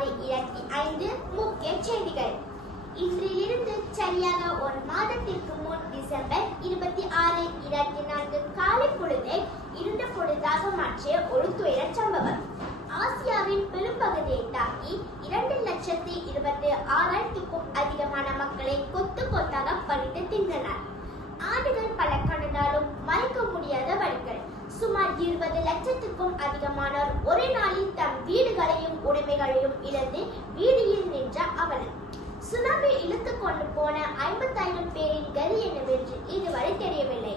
26/2005 முக்கிய செய்திகள். இன்றிலிருந்து சரியாக ஒரு மாதத்திற்கு முன் டிசம்பர் 26, 2004 காலை பொழுதை இருண்ட பொழுதாக மாற்றிய ஒரு துயர சம்பவம். ஆசியாவின் பெரும்பகுதியை தாக்கி 2,26,000க்கும் அதிகமான மக்களை கொத்து கொத்தாக பறித்து தின்றனர். ஆண்டுகள் பல கடந்தாலும் மறைக்க முடியாத வழிகள். சுமார் 20 லட்சத்துக்கும் அதிகமானோர் ஒரே நாளில் தம் வீடுகளையும் உடைமைகளையும் இழந்து வீதியில் நின்ற அவலம். சுனாமி இழுத்து கொண்டு போன 50,000 பேரின் கதி என்னவென்று இதுவரை தெரியவில்லை.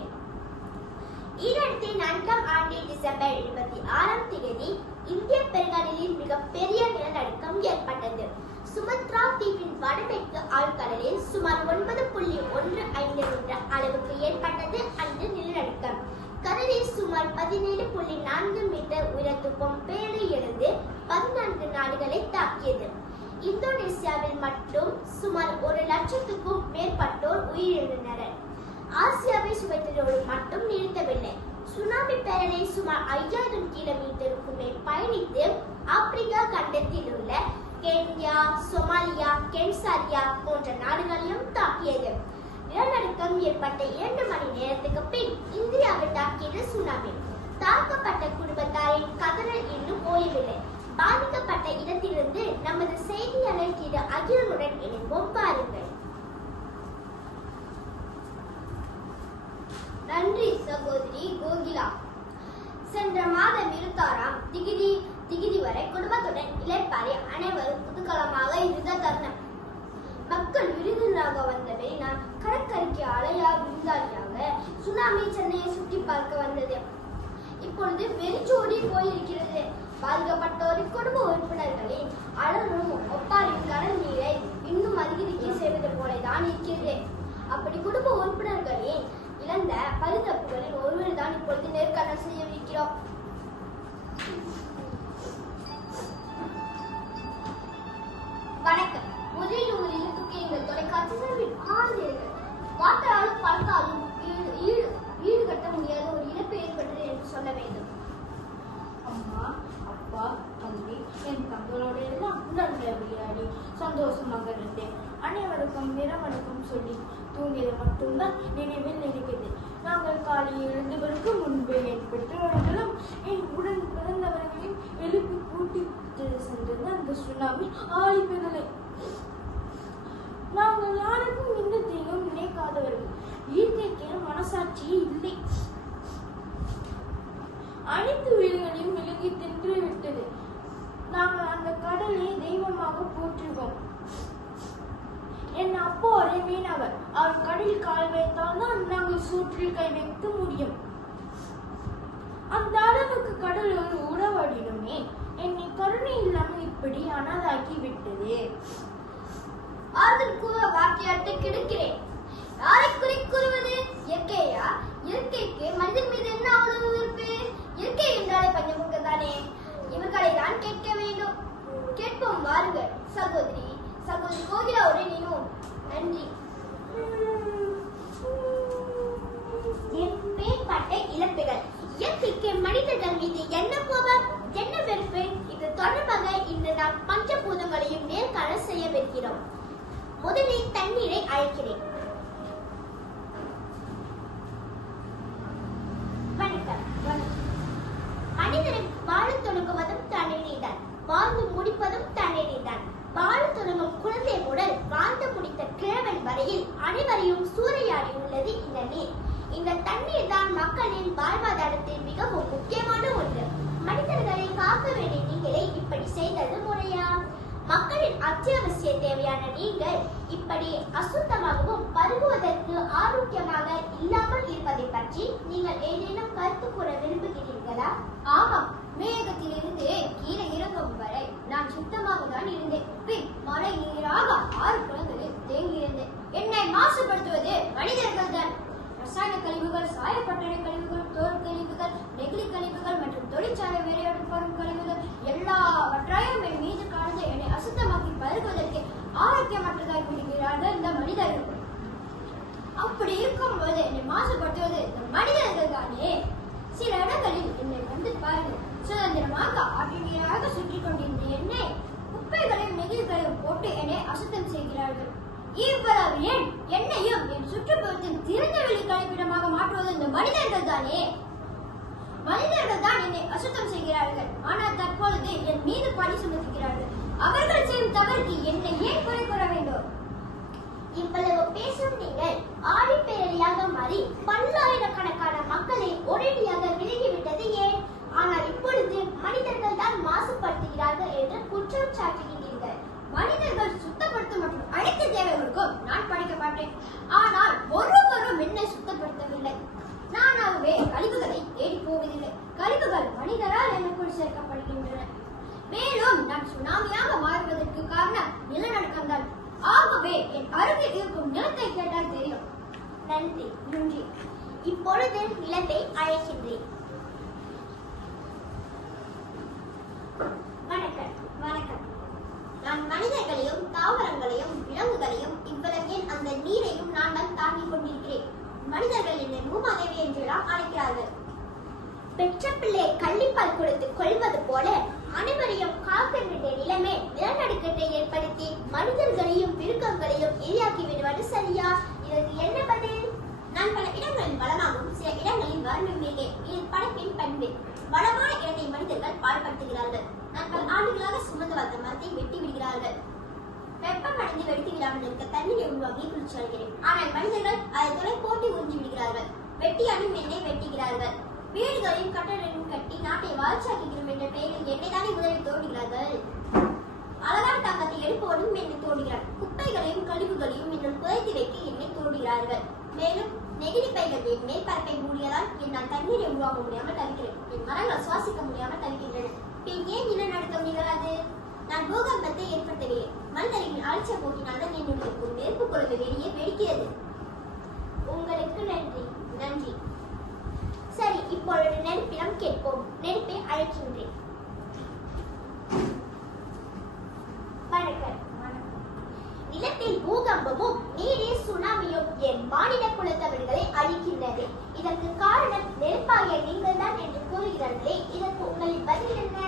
2004 டிசம்பர் 26 இந்திய பெருங்கடலில் மிகப்பெரிய நிலநடுக்கம் ஏற்பட்டது. சுமத்ரா தீவின் வடமேற்கு ஆழ்கடலில் சுமார் 9.15 மீட்டர் அளவுக்கு ஏற்பட்டது அந்த நிலநடுக்கம். கடலில் சுமார் 17.4 மீட்டர் உயரத்துக்கும் பேரை எழுந்து 14 நாடுகளை தாக்கியது. இந்தோனேசியாவில் மட்டும் சுமார் 1 லட்சத்துக்கும் மேற்பட்டோர் உயிரிழந்தனர். ஆசியாவை சுவைத்ததோடு மட்டும் நிறுத்தவில்லை. சுனாமி பேரலை சுமார் 5000 கிலோமீட்டருக்கு மேல் பயணித்து ஆப்பிரிக்கா கண்டத்தில் உள்ள கென்யா, சோமாலியா, கென்சாரியா போன்ற நாடுகளையும் தாக்கியது. நிலநடுக்கம் ஏற்பட்ட 2 மணி நேரத்துக்கு பின் இந்தியாவை தாக்கியது சுனாமி. தாக்கப்பட்ட குடும்பத்தாரின் கதறல் இன்னும் ஓயவில்லை. பாதிக்கப்பட்ட இடத்திலிருந்து நமது செய்தியாளர் திரு அகிலனுடன் இணைவோம், பாருங்கள். நன்றி சகோதரி கோகிலா. சென்ற மாதம் 26 திகதி வரை குடும்பத்துடன் இளைப்பாறை அனைவரும் குதூகலமாக இருந்த தருணம். மக்கள் விருந்தினராக வந்த வெளிநாள் கடற்கரைக்கு அலையா விருந்தாளியாக சுனாமி சென்னையை சுற்றி பார்க்க வந்தது. இப்பொழுது வெறிச்சோடி போயிருக்கிறது. பாதிக்கப்பட்டோரின் குடும்ப உறுப்பினர்களின் அலரும் ஒப்பாரின் கடல் நீரை இன்னும் அதிகரிக்க செய்வது போலதான் இருக்கிறது. அப்படி குடும்ப உறுப்பினர்களின் இழந்த பரிதப்புகளில் ஒருவர் தான் இப்பொழுது நேர்காணல் செய்யவிருக்கிறோம். வணக்கம். முதலில் உங்கள் இல்லத்துக்கு எங்கள் தொலைக்காட்சி சேவையில் ஆழ்ந்தீர்கள். பார்த்தாலும் பார்த்தாலும் ஈடு கட்ட முடியாத ஒரு இழப்பு ஏற்பட்டது என்று சொல்ல வேண்டும். அம்மா, அப்பா, தம்பி, என் தங்களோட எல்லாம் உடல்களை விளையாடி சந்தோஷமாக இருந்தேன். அனைவருக்கும் இரவனுக்கும் சொல்லி தூங்கியது மட்டும்தான் நினைவில் இருக்கிறது. நாங்கள் காலையில் எழுந்தவருக்கு முன்பே என் பெற்றோர்களும் என் உடன் பிறந்தவர்களையும் எழுப்பி கூட்டி சென்றது அந்த சுனாமி ஆழிப்பெறலை. நாங்கள் யாருக்கும் இந்த தீங்கும் நினைக்காதவர்கள். இயற்கைக்கு மனசாட்சியே இல்லை. அனைத்து உயிர்களையும் விலகி தின்று விட்டது. நாங்கள் அந்த கடலை தெய்வமாக போற்றுவோம். என் அப்பா ஒரே மீனவர். அவர் கடலில் கால் வைத்தால் தான் நாங்கள் சூற்றில் கை வைக்க முடியும். அந்த அளவுக்கு கடல் ஒரு உறவாடிடுமே. என்னை கருணை இல்லாமல் இப்படி அனாதாக்கி விட்டது. ஆறுதல் கூற வாக்கியாட்டை கிடைக்கிறேன். யாரை குறை கூறுவது? இயற்கையா? இயற்கைக்கு மனிதன் மீது என்ன அவ்வளவு வெறுப்பு? இயற்கை என்றாலே பஞ்சமுகம் தானே. இவர்களை தான் கேட்க வேண்டும். கேட்போம் வாருங்கள். சகோதரி கோகிலாவோடு நீனும். நன்றி. எப்பேற்பட்ட இழப்புகள்! இயற்கைக்கு மனிதர்கள் மீது என்ன கோபம், என்ன வெறுப்பு? இது தொடர்பாக இன்று நாம் பஞ்சபூதங்களையும் நேர்காணல் செய்யவிருக்கிறோம். முதலில் தண்ணீரை அழைக்கிறேன். வணக்கம். மனிதரை வாழ தொடங்குவதும் தண்ணீர் தான், வாழ்ந்து முடிப்பதும் தண்ணீர் தான். வாழ தொடங்கும் குழந்தை முதல் வாழ்ந்து முடித்த கிழவன் வரையில் அனைவரையும் சூறையாடி உள்ளது இந்த நீர். இந்த தண்ணீர் தான் மக்களின் வாழ்வாதாரத்தில் மிகவும் முக்கியமான ஒன்று. மனிதர்களை காக்க வேண்டிய நீங்களே இப்படி செய்தது முறையா? மக்களின் அத்தியாவசிய தேவையான நீங்கள் இப்படி அசுத்தமாகவும் பருகுவதற்கு ஆரோக்கியமாக இல்லாமல் இருப்பதை பற்றி நீங்கள் ஏதேனும் கருத்து கூற விரும்புகிறீர்களா? ஆமாம், மேகத்திலிருந்து கீழே இறங்கும் வரை நான் சுத்தமாக தான் இருந்தேன். பின் மழை நீராக 6 குளங்களில் தேங்கி இருந்தேன். என்னை மாசுபடுத்துவது மனிதர்கள் தான். ரசாயன கழிவுகள், சாயப்பட்டறை கழிவுகள், தோல் கழிவுகள், நெகிழி கழிவுகள் மற்றும் தொழிற்சாலை வெளியிடப்படும் கழிவுகள் எல்லாவற்றையும் என் மீது கலந்து என்னை அசுத்தமாக்கி பருகுவதற்கு ஆரோக்கியமற்றதாய் விடுகிறார்கள் இந்த மனிதர்கள். அப்படி இருக்கும்போது என்னை மாசுபடுத்துவது இந்த மனிதர்கள் தானே. சில இடங்களில் என்னை வந்து பாருங்கள். சுதந்திரமாக ஆட்டினியாக சுற்றி கொண்டிருந்த என்னை குப்பைகளை போட்டு போட்டு என்னை அசுத்தம் செய்கிறார்கள். இவ்வளவு ஏன் என்னையும் என் சுற்றுப்புறத்தின் திறந்தவெளி கழிப்பிடமாக மாற்றுவது இந்த மனிதர்கள் தானே. மனிதர்கள் தான் என்னை அசுத்தம் செய்கிறார்கள். ஆனால் தற்பொழுது என் மீது பழி சுமத்துகிறார்கள். அவர்கள் செய்யும் தவறுக்கு என்னை ஏன் குறை கூற வேண்டும்? இவ்வளவு பேசும் நீங்கள் ஆழிப்பேரலையாக மாறி பல்லாயிரக்கணக்கான மக்களை ஒரேடியாக விலகிவிட்டது ஏன்? ஆனால் இப்பொழுது மனிதர்கள் தான் மாசுபடுத்துகிறார்கள் என்று குற்றம் சாட்டுகிறீர்கள். மனிதர்கள் சுத்தப்படுத்த மற்றும் அனைத்து தேவைகளுக்கும் நான் படிக்க மாட்டேன். ஆனால் ஒருவரும் என்னை சுத்தப்படுத்தவில்லை. நானாகவே கழிவுகளை தேடி போவதில்லை. கழிவுகள் மனிதரால் எனக்குள் சேர்க்கப்படுகின்றன. மேலும் நான் சுனாமியாக மாறுவதற்கு காரணம் நிலநடுக்கம் தான். ஆகவே என் அருகில் இருக்கும் நிலத்தை கேட்டால் தெரியும். நன்றி. இப்பொழுது நிலத்தை அழைக்கின்றேன். வணக்கம். வணக்கம். நான் மனிதர்களையும் தாவரங்களையும் விலங்குகளையும் இவ்வளவு அந்த நீரையும் நான் தான் தாங்கிக் கொண்டிருக்கிறேன். மனிதர்கள் என்னை பூமாதேவி என்றெல்லாம் அழைக்கிறார்கள். பெற்ற பிள்ளை கள்ளிப்பால் கொடுத்து கொள்வது போல அனைவரையும் காக்க வேண்டிய நிலைமை நிலநடுக்கத்தை ஏற்படுத்தி மனிதர்களையும் மிருகங்களையும் எரியாக்கி விடுவது சரியா? இதற்கு என்ன பதில்? நான் பல இடங்களில் வளமாகவும் சில இடங்களில் வறண்டுள்ளேன். இது படைப்பின் பண்பு. வளமான இடத்தை மனிதர்கள் பாழ்படுத்துகிறார்கள். நான் பல ஆண்டுகளாக சுமந்து வந்த மரத்தை வெட்டி விடுகிறார்கள். வெப்பம் அடைந்து வெடித்து விடாமல் இருக்க தண்ணீரை உருவாக்கி குளிர்ச்சி அடைகிறேன். ஆனால் மனிதர்கள் அதை தொலை போட்டி உறிஞ்சி விடுகிறார்கள். வெட்டியாடும் என்னை வெட்டுகிறார்கள். வீடுகளையும் கட்டடங்களையும் கட்டி நாட்டை வளர்ச்சியாக்குகிறோம் என்ற பெயரில் என்னை தானே முதலில் தோன்றுகிறார்கள். அழகான தாக்கத்தை எழுப்புவதும் என்னை தோன்றுகிறார். குப்பைகளையும் கழிவுகளையும் என்னுள் புதைத்து வைக்க என்னை தோன்றுகிறார்கள். மேலும் நெகிழி பைகள் என் மேற்பரப்பை மூடியதால் என்னால் தண்ணீரை உருவாக்க முடியாமல் தவிக்கிறேன். என் மரங்கள் சுவாசிக்க முடியாமல் தவிக்கின்றன. பின் ஏன் நிலநடுக்கம் நிகழாது? நான் பூகம்பத்தை ஏற்படுத்தவில்லை. மனிதர்களின் அலட்சிய போக்கினால்தான் என்னுடைய ஒரு நெருப்பு குழம்பு வெளியே வெடிக்கிறது. உங்களுக்கு நன்றி. நன்றி. சரி, இப்பொழுது நெருப்பிடம் கேட்போம். நெருப்பை அழைக்கின்றேன். வணக்கம். நிலத்தில் பூகம்பமும் நீரில் சுனாமியும் என் மாநில குலத்தவர்களை அழிக்கின்றது. இதற்கு காரணம் நெருப்பாகிய நீங்கள் தான் என்று கூறுகிறார்களே, இதற்கு உங்களின் பதில் என்ன?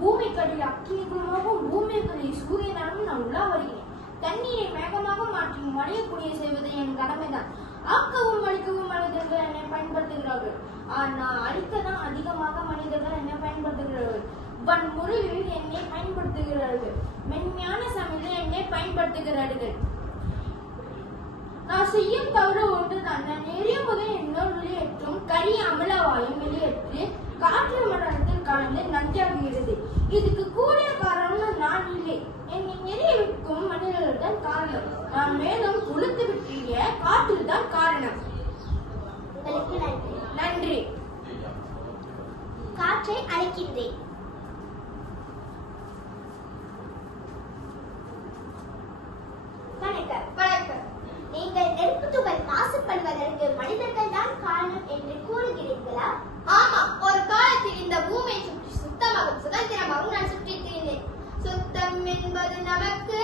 பூமிக்கடியில் அக்கினிகளாகவும் பூமிக்கடியில் சூரியனாகவும் நான் உலா வருகிறேன். தண்ணீரை மேகமாக மாற்றி மழையக்கூடிய செய்வது என் கடமைதான். ஆக்கவும் அழிக்கவும் மனிதர்கள் என்னை பயன்படுத்துகிறார்கள். ஆனால் அழிக்கதான் அதிகமாக மனிதர்கள் என்னை பயன்படுத்துகிறார்கள். வன்முறையில் என்னை பயன்படுத்துகிறார்கள். மென்மையான சமையலில் என்னை பயன்படுத்துகிறார்கள். நான் செய்யும் தவறு ஒன்றுதான். நான் எரியும் போது என்னோடு வெளியேற்றும் கரிய அமலவாயும் வெளியேற்றி காற்று மண்டலத்தில் கலந்து நஞ்சாகிறது. இதுக்கு கூட காரணம் நான் இல்லை. என்னை எரிய வைக்கும் மனிதர்கள் தான் காரணம். நான் மேலும் உளுத்து விட்டிய காற்றில் தான் காரணம். உங்களுக்கு நன்றி. நன்றி. காற்றை அழைக்கின்றேன். வணக்கம். வணக்கம். நீங்கள் நெருப்பு துகள் மாசுபடுவதற்கு மனிதர்கள் தான் காரணம் என்று கூறுகிறீர்களா? ஆமா, ஒரு காலத்தில் இந்த பூமியை சுற்றி சுத்தமாகவும் சுதந்திரமாகவும் நான் சுற்றித் திரிந்தேன். சுத்தம் என்பது நமக்கு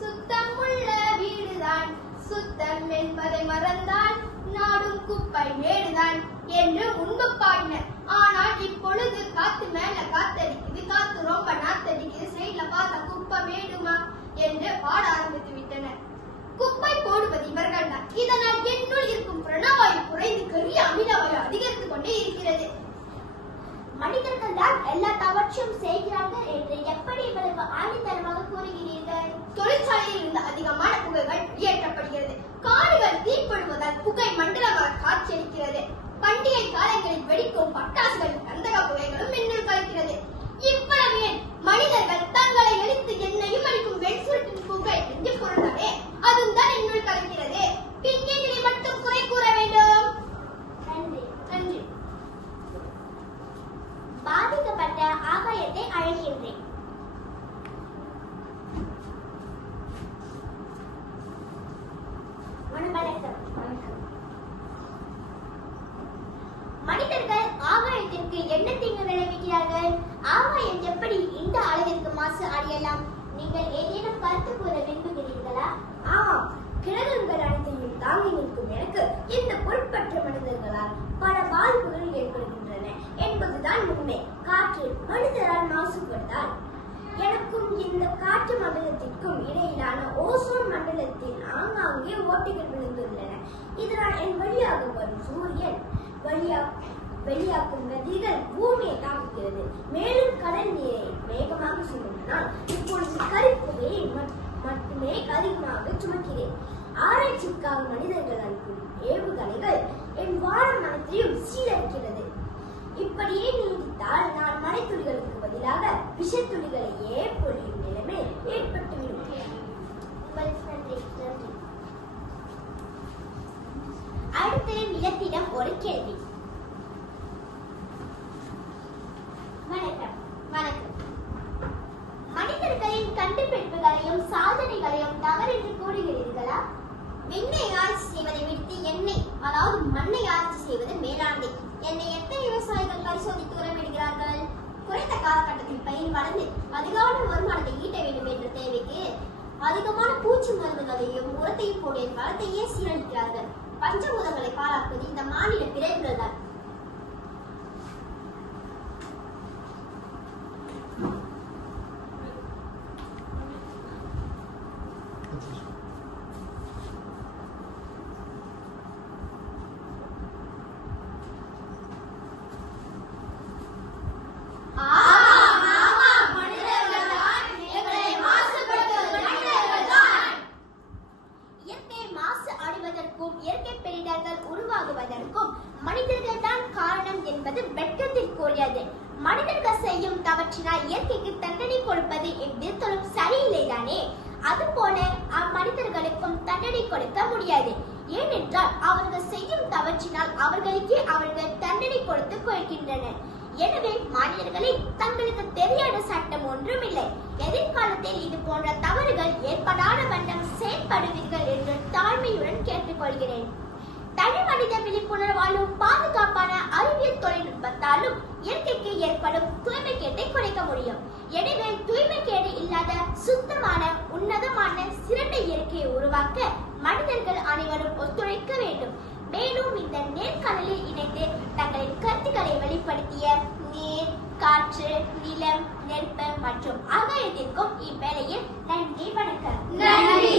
சுத்தம் உள்ள வீடுதான். சுத்தம் என்பதை மறந்தால் நாடும் குப்பை மேடுதான் என்று முன்பு பாடினர். ஆனால் இப்பொழுது காத்து மேல காத்தடிக்குது, காத்து ரொம்ப நாத்தடிக்குது, சைட்ல பார்த்தா குப்பை மேடுமா என்று பாட ஆரம்பித்து விட்டனர். குப்பை போடுவது இவர்கள் தான். இதனால் என்னுள் இருக்கும் பிரணவாயு குறைந்து கரிய அமிலவாயு அதிகரித்துக் கொண்டே இருக்கிறது. மனிதர்கள் தான் எல்லா தவற்றையும் செய்கிறார்கள் என்று எப்படி இவ்வளவு ஆணித்தரமாக கூறுகிறீர்கள்? தொழிற்சாலையில் இருந்து அதிகமான புகைகள் வெளியேற்றப்படுகிறது. காடுகள் தீப்படுவதால் புகை மண்டலமாக காட்சியளிக்கிறது. பண்டிகை காலங்களில் வெடிக்கும் பட்டாசுகள் கந்தக புகைகளும் மின்னல் கலக்கிறது. இவ்வளவு ஏன்? மனிதர்கள் தங்களை எரித்து என்னையும் அளிக்கும் வெண்சுருட்டின் புகை நெஞ்சு பொருளாலே அதுவும் தான் என்னுள் கலக்கிறது. பின்னணியை மட்டும் குறை கூற வேண்டும். நன்றி. நன்றி. பாதிக்கப்பட்ட ஆகாயத்தை அழைக்கின்றேன். வணக்கம். மனிதர்கள் ஆகாயத்திற்கு என்ன தீங்கு விளைவிக்கிறார்கள்? ஆகாயம் எப்படி இந்த அளவிற்கு மாசு அடையலாம்? நீங்கள் ஏதேனும் கருத்து கூற விரும்புகிறீர்களா? ஆமாம், கிரகங்கள் அனைத்தையும் தாங்கி நிற்கும் எனக்கு இந்த பொறுப்பற்ற மனிதர்களால் பல பாதிப்புகள் ஏற்படுகின்றன என்பதுதான் உண்மை. காற்று மனிதரால் மாசுபட்டால் எனக்கும் பூமிக்கும் இந்த காற்று மண்டலத்திற்கும் இடையிலான ஓசோன் மண்டலத்தில் ஆங்காங்கே ஓட்டைகள் விழுந்துள்ளன. இதனால் என் வழியாக வரும் சூரியன் வெளியாக்கும் கதிர்கள் பூமியை தாக்குகிறது. மேலும் கடல் நீரை வேகமாக சுமந்தினால் இப்பொழுது கரிப்புகையை மட்டுமே அதிகமாக சுமக்கிறேன். ஆராய்ச்சிக்காக மனிதர்கள் அனுப்பும் ஏவுகணைகள் என் வானமனத்தையும் சீரழிக்கிறது. இப்படியே நீடித்தால் நான் மழைத்துளிகளுக்கு பதிலாக விஷத்துளிகளையே பொழியும் நிலைமை ஏற்பட்டுவிடும். அடுத்து நிலத்திடம் ஒரு கேள்வி. வணக்கம். வணக்கம். மனிதர்களின் கண்டுபிடிப்புகளையும் சாதனைகளையும் தவறென்று கூறுகிறீர்களா? விண்ணை ஆராய்ச்சி செய்வதை விடுத்து எண்ணெய், அதாவது மண்ணை ஆராய்ச்சி செய்வது மேலாண்மை. என்னை எத்தனை விவசாயிகள் பரிசோதித்து உரமிடுகிறார்கள்? குறைந்த காலகட்டத்தில் பயிர் வளர்ந்து அதிகான வருமானத்தை ஈட்ட வேண்டும் என்ற தேவைக்கு அதிகமான பூச்சி மருந்துகளையும் உரத்தையும் போட்டு வளத்தையே சீரழிக்கிறார்கள். பஞ்சபூதங்களை பாராட்டுவது இந்த மாநில பிறகுகள் தான். இயற்கை பேரிடர்கள் உருவாகுவதற்கும் மனிதர்கள் தான் காரணம் என்பது வெட்கத்திற்குரியது. மனிதர்கள் செய்யும் தவற்றினால் இயற்கைக்கு தண்டனை கொடுப்பது எவ்விதத்திலும் சரியில்லைதானே? அதுபோல அம்மனிதர்களுக்கும் தண்டனை கொடுக்க முடியாது. ஏனென்றால் அவர்கள் செய்யும் தவற்றினால் அவர்களுக்கே அவர்கள் தண்டனை கொடுத்துக் கொள்கின்றனர். எனவே மனிதர்களை தங்களுக்கு தெரியாத சட்டம் ஒன்றுமில்லை. எதிர்காலத்தில் இது போன்ற தவறுகள் ஏற்படாத வண்ணம் செயல்படுவீர்கள் என்று தாழ்மையுடன் கேட்டுக்கொள்கிறேன். தனி மனித விழிப்புணர்வாலும் பாதுகாப்பான அறிவியல் தொழில்நுட்பத்தாலும் இயற்கைக்கு ஏற்படும் தூய்மை கேட்டை குறைக்க முடியும். எனவே தூய்மை கேடு இல்லாத சுத்தமான உன்னதமான சிறந்த இயற்கையை உருவாக்க மனிதர்கள் அனைவரும் ஒத்துழைக்க வேண்டும். மேலும் இந்த நேர்காணலில் இணைந்து தங்களின் கருத்துக்களை வெளிப்படுத்திய நீர், காற்று, நிலம், நெருப்பு மற்றும் ஆகாயத்திற்கும் இவ்வேளையில் நன்றி. வணக்கம். நன்றி.